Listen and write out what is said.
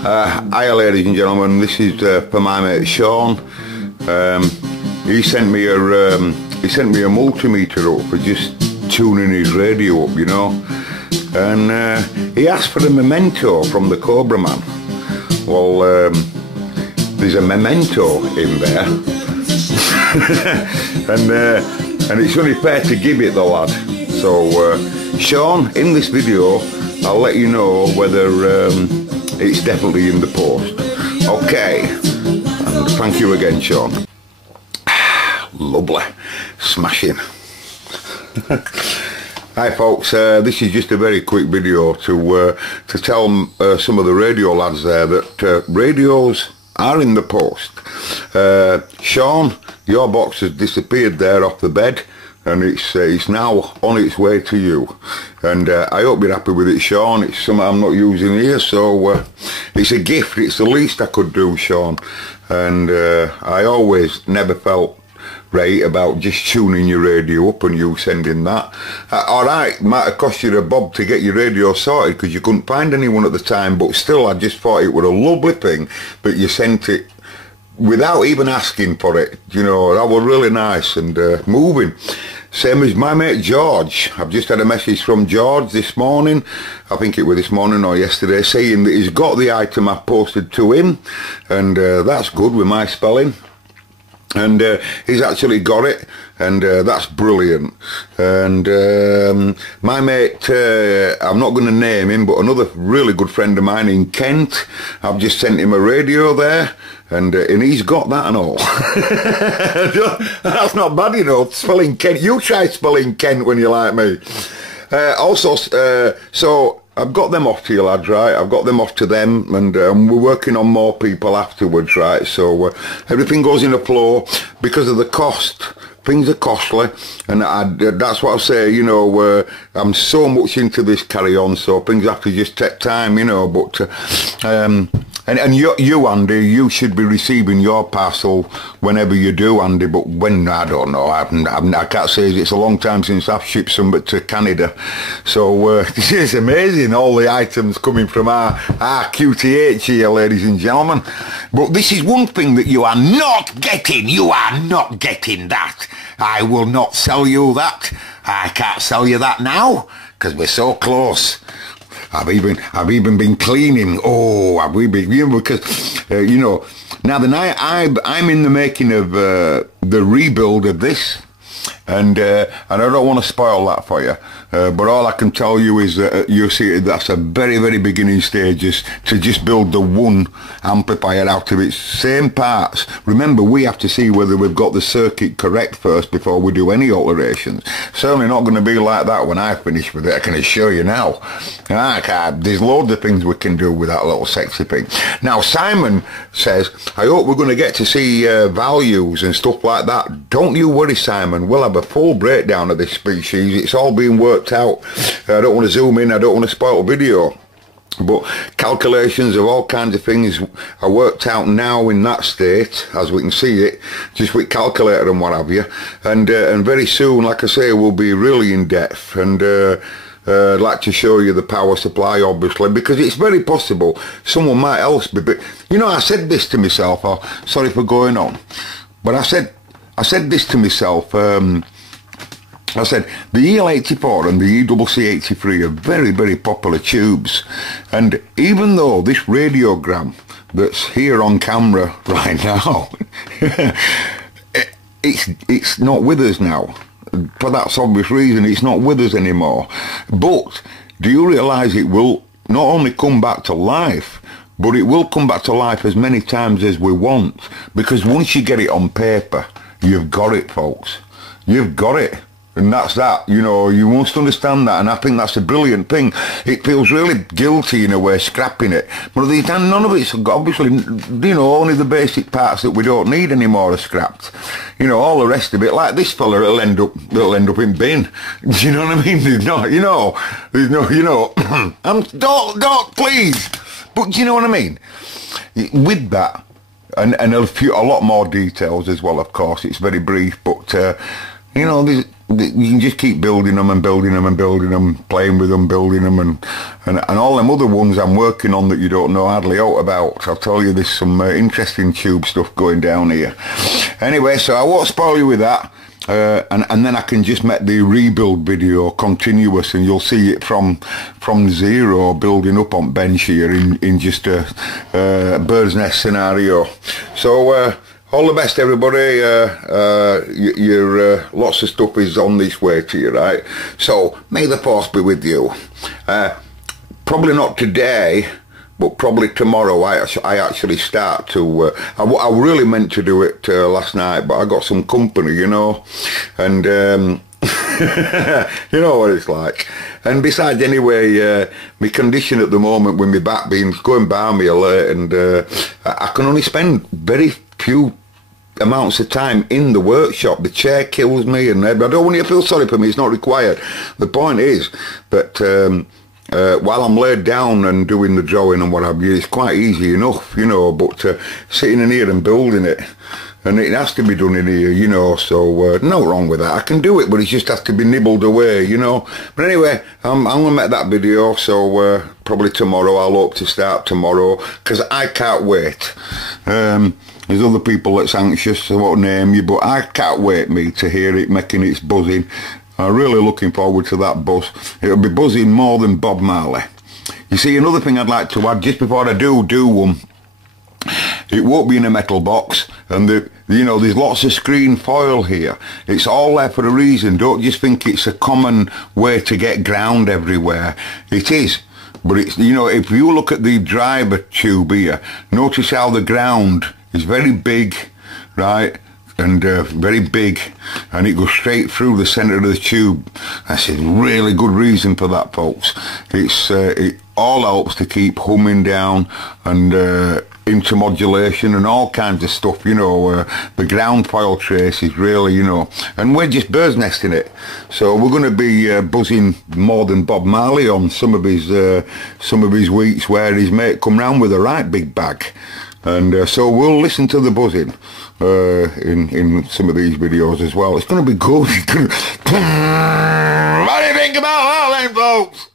Hiya ladies and gentlemen, this is for my mate Sean. He sent me a multimeter up for just tuning his radio up, you know, and he asked for a memento from the Cobra Man. Well, there's a memento in there, and it's only fair to give it the lad. So Sean, in this video I'll let you know whether it's definitely in the post. Okay, and thank you again, Sean. Lovely, smashing. Hi folks, this is just a very quick video to tell some of the radio lads there that radios are in the post. Sean, your box has disappeared there off the bed, and it's now on its way to you, and I hope you're happy with it, Sean. It's something I'm not using here, so it's a gift. It's the least I could do, Sean, and I always never felt right about just tuning your radio up and you sending that. Alright, might have cost you a bob to get your radio sorted because you couldn't find anyone at the time, but still I just thought it was a lovely thing that you sent it without even asking for it, you know. That was really nice and moving. Same as my mate George. I've just had a message from George this morning, I think it was this morning or yesterday, saying that he's got the item I posted to him, and that's good with my spelling. And he's actually got it, and that's brilliant. And my mate, I'm not going to name him, but another really good friend of mine in Kent, I've just sent him a radio there, and he's got that and all. That's not bad, you know, spelling Kent. You try spelling Kent when you like me. Also, so I've got them off to you lads, right? I've got them off to them, and we're working on more people afterwards, right? So everything goes in a flow because of the cost. Things are costly, and that's what I say, you know, I'm so much into this carry on, so things have to just take time, you know, but and you Andy, you should be receiving your parcel whenever you do, Andy, but when, I don't know, I can't say, it's a long time since I've shipped something to Canada, so this is amazing, all the items coming from our QTH here, ladies and gentlemen. But this is one thing that you are not getting that. I will not sell you that. I can't sell you that now, because we're so close. I've even been cleaning. Oh, have we been? You know, because you know, now the night I'm in the making of the rebuild of this, and I don't want to spoil that for you. But all I can tell you is that you see that's a very, very beginning stages to just build the one amplifier out of its same parts. Remember, we have to see whether we've got the circuit correct first before we do any alterations. Certainly not going to be like that when I finish with it, I can assure you now. There's loads of things we can do with that little sexy thing. Now, Simon says, I hope we're going to get to see values and stuff like that. Don't you worry, Simon. We'll have a full breakdown of this species. It's all being worked out. I don't want to zoom in, I don't want to spoil the video, but calculations of all kinds of things are worked out now in that state, as we can see it, just with calculator and what have you, and very soon, like I say, we'll be really in depth, and I'd like to show you the power supply, obviously, because it's very possible someone might else be, you know, I said this to myself, sorry for going on, but I said this to myself, I said, the EL84 and the ECC83 are very, very popular tubes, and even though this radiogram that's here on camera right now, it's not with us now. For that obvious reason, it's not with us anymore. But do you realise it will not only come back to life, but it will come back to life as many times as we want, because once you get it on paper, you've got it, folks. You've got it. And that's that, you know, you must understand that, and I think that's a brilliant thing. It feels really guilty in a way, scrapping it, but at the time, none of it's, obviously, you know, only the basic parts that we don't need anymore are scrapped. You know, all the rest of it, like this fella, it'll end up in bin. Do you know what I mean? There's no, you know, don't, please. But do you know what I mean? With that, and a lot more details as well, of course, it's very brief, but, you know, you can just keep building them and building them and building them, playing with them, building them, and all them other ones I'm working on that you don't know hardly out about. I'll tell you, there's some interesting tube stuff going down here. Anyway, so I won't spoil you with that. And then I can just make the rebuild video continuous, and you'll see it from zero building up on bench here in just a bird's nest scenario. So all the best, everybody. Lots of stuff is on this way to you, right? So may the force be with you. Probably not today, but probably tomorrow I actually start to, I really meant to do it last night, but I got some company, you know, and you know what it's like. And besides, anyway, my condition at the moment with my back being going balmy late, and I can only spend very few amounts of time in the workshop. The chair kills me, and I don't want you to feel sorry for me, it's not required. The point is that while I'm laid down and doing the drawing and what have you, it's quite easy enough, you know, but sitting in here and building it, and it has to be done in here, you know, so no wrong with that. I can do it, but it just has to be nibbled away, you know. But anyway, I'm going to make that video, so probably tomorrow. I'll hope to start tomorrow, because I can't wait. There's other people that's anxious, I won't name you, but I can't wait, me, to hear it making its buzzing. I'm really looking forward to that buzz. It'll be buzzing more than Bob Marley. You see, another thing I'd like to add, just before I do one, it won't be in a metal box, and you know, there's lots of screen foil here. It's all there for a reason. Don't just think it's a common way to get ground everywhere. It is, but it's, you know, if you look at the driver tube here, notice how the ground is very big, right? And very big, and it goes straight through the centre of the tube. That's a really good reason for that, folks. It all helps to keep humming down and intermodulation and all kinds of stuff, you know. The ground foil trace is really, you know, and we're just bird's nesting it, so we're going to be buzzing more than Bob Marley on some of his weeks where his mate come round with a right big bag. And so we'll listen to the buzzing in some of these videos as well. It's going to be good. What do you think about all them, folks?